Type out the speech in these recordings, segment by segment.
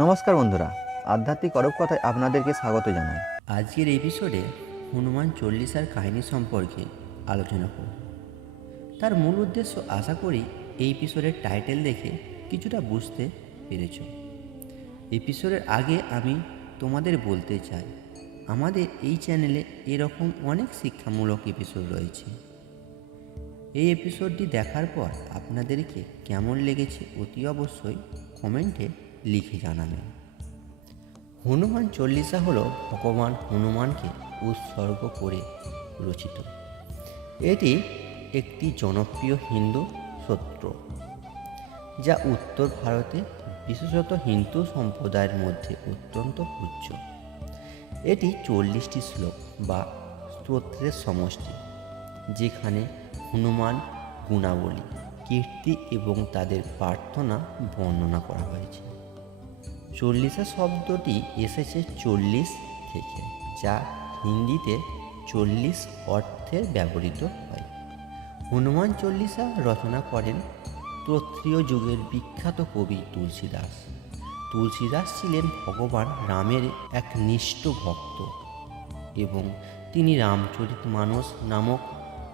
নমস্কার বন্ধুরা, আধ্যাত্মিক অরূপ কথায় আপনাদেরকে স্বাগত জানাই। আজকের এপিসোডে হনুমান চল্লিশার কাহিনী সম্পর্কে আলোচনা করব। তার মূল উদ্দেশ্য আশা করি এই এপিসোডের টাইটেল দেখে কিছুটা বুঝতে পেরেছ। এপিসোডের আগে আমি তোমাদের বলতে চাই, আমাদের এই চ্যানেলে এরকম অনেক শিক্ষামূলক এপিসোড রয়েছে। এই এপিসোডটি দেখার পর আপনাদেরকে কেমন লেগেছে অতি অবশ্যই কমেন্টে লিখে জানাবেন। হনুমান চল্লিশা হল ভগবান হনুমানকে উৎসর্গ করে রচিত। এটি একটি জনপ্রিয় হিন্দু স্তোত্র, যা উত্তর ভারতে বিশেষত হিন্দু সম্প্রদায়ের মধ্যে অত্যন্ত পূজ্য। এটি 40টি শ্লোক বা স্তোত্রের সমষ্টি, যেখানে হনুমান গুণাবলী, কীর্তি এবং তাদের প্রার্থনা বর্ণনা করা হয়েছে। চল্লিশা শব্দটি এসেছে 40 থেকে, যা হিন্দিতে 40 অর্থে ব্যবহৃত হয়। হনুমান চল্লিশা রচনা করেন তত্রীয় যুগের বিখ্যাত কবি তুলসীদাস। তুলসীদাস ছিলেন ভগবান রামের এক নিষ্ঠ ভক্ত এবং তিনি রামচরিতমানস নামক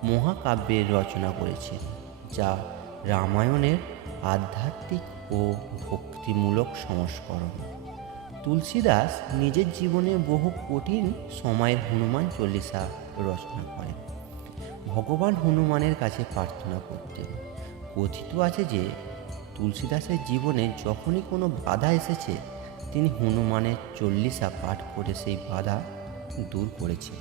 মহাকাব্যের রচনা করেছেন, যা রামায়ণের আধ্যাত্মিক ও ভক্তিমূলক সংস্করণ। তুলসীদাস নিজের জীবনে বহু কঠিন সময়ের হনুমান চল্লিশা রচনা করেন। ভগবান হনুমানের কাছে প্রার্থনা করতেন। কথিত আছে যে তুলসীদাসের জীবনে যখনই কোনো বাধা এসেছে, তিনি হনুমানের চল্লিশা পাঠ করে সেই বাধা দূর করেছেন।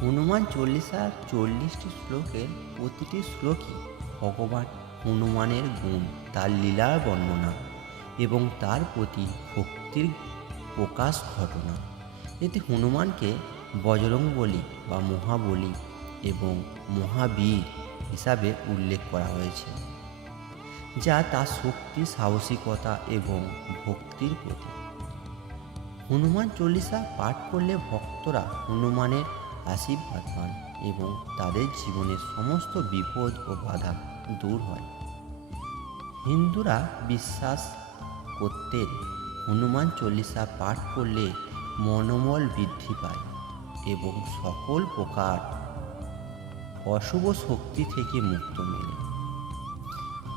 হনুমান চল্লিশার 40টি শ্লোকের প্রতিটি শ্লোকই ভগবান হনুমানের গুণ, তার লীলার বর্ণনা এবং তার প্রতি ভক্তির প্রকাশ ঘটনা। এতে হনুমানকে বজরংবলী বা মহাবলী এবং মহাবীর হিসাবে উল্লেখ করা হয়েছে, যা তার শক্তি, সাহসিকতা এবং ভক্তির প্রতীক। হনুমান চল্লিশা পাঠ করলে ভক্তরা হনুমানের আশীর্বাদ পান এবং তাদের জীবনের সমস্ত বিপদ ও বাধা দূর হয়। হিন্দুরা বিশ্বাস করতেন হনুমান চল্লিশা পাঠ করলে মনোবল বৃদ্ধি পায় এবং সকল প্রকার অশুভ শক্তি থেকে মুক্ত মেলে।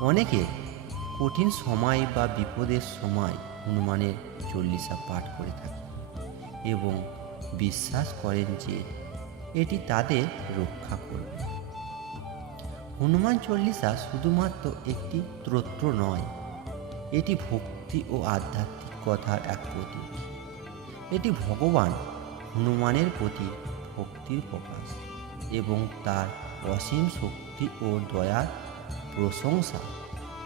অনেকে কঠিন সময় বা বিপদের সময় হনুমানের চল্লিশা পাঠ করে থাকে এবং বিশ্বাস করেন যে এটি তাদের রক্ষা করবে। হনুমান চল্লিশা শুধুমাত্র একটি স্তোত্র নয়, এটি ভক্তি ও আধ্যাত্মিকতার এক প্রতীক। এটি ভগবান হনুমানের প্রতি ভক্তির প্রকাশ এবং তার অসীম শক্তি ও দয়ার প্রশংসা।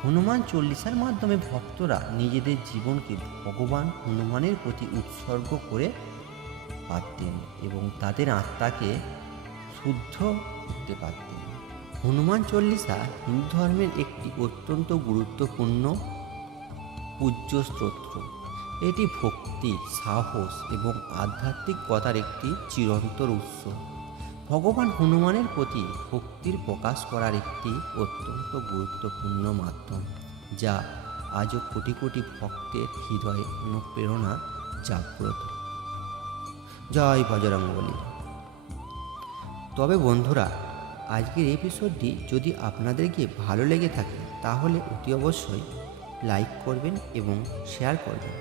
হনুমান চল্লিশার মাধ্যমে ভক্তরা নিজেদের জীবনকে ভগবান হনুমানের প্রতি উৎসর্গ করে পারতেন এবং তাদের আত্মাকে শুদ্ধ করতে পারতেন। হনুমান চল্লিশা হিন্দু ধর্মের একটি অত্যন্ত গুরুত্বপূর্ণ পূজ্য স্তোত্র। এটি ভক্তি, সাহস এবং আধ্যাত্মিকতার একটি চিরন্তন উৎস। ভগবান হনুমানের প্রতি ভক্তির প্রকাশ করার একটি অত্যন্ত গুরুত্বপূর্ণ মাধ্যম, যা আজও কোটি কোটি ভক্তের হৃদয়ে অনুপ্রেরণা জাগ্রত। জয় বজরংবলী। তবে বন্ধুরা, আজকের এপিসোডটি যদি আপনাদেরকে ভালো লেগে থাকে তাহলে অতি অবশ্যই লাইক করবেন এবং শেয়ার করবেন।